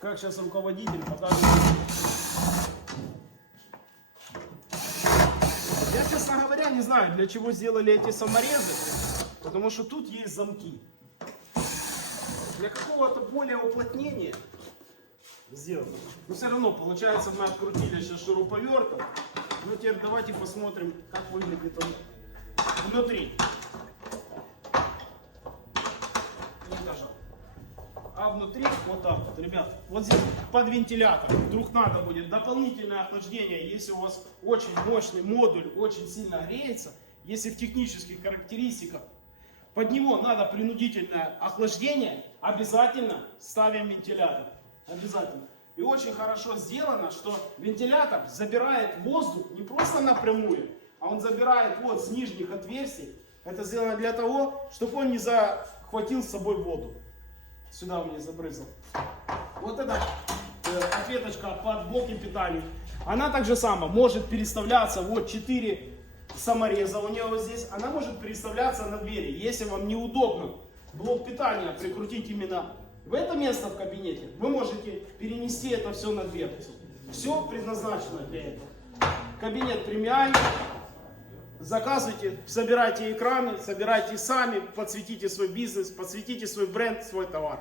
как сейчас руководитель покажет. Я, честно говоря, не знаю, для чего сделали эти саморезы, потому что тут есть замки. Для какого-то более уплотнения сделано. Но все равно, получается, мы открутили сейчас шуруповертом. Ну, теперь давайте посмотрим, как выглядит он внутри. Не нажал. А внутри вот так вот, ребят. Вот здесь под вентилятор. Вдруг надо будет дополнительное охлаждение, если у вас очень мощный модуль, очень сильно греется, если в технических характеристиках под него надо принудительное охлаждение, обязательно ставим вентилятор. Обязательно. И очень хорошо сделано, что вентилятор забирает воздух не просто напрямую, а он забирает вот с нижних отверстий. Это сделано для того, чтобы он не захватил с собой воду. Сюда он не забрызгал. Вот эта э, ответочка под блоки питания. Она так же само может переставляться. Вот 4 самореза у нее вот здесь. Она может переставляться на двери. Если вам неудобно блок питания прикрутить именно в это место в кабинете, вы можете перенести это все на дверцу. Все предназначено для этого. Кабинет премиальный. Заказывайте, собирайте экраны, собирайте сами, подсветите свой бизнес, подсветите свой бренд, свой товар.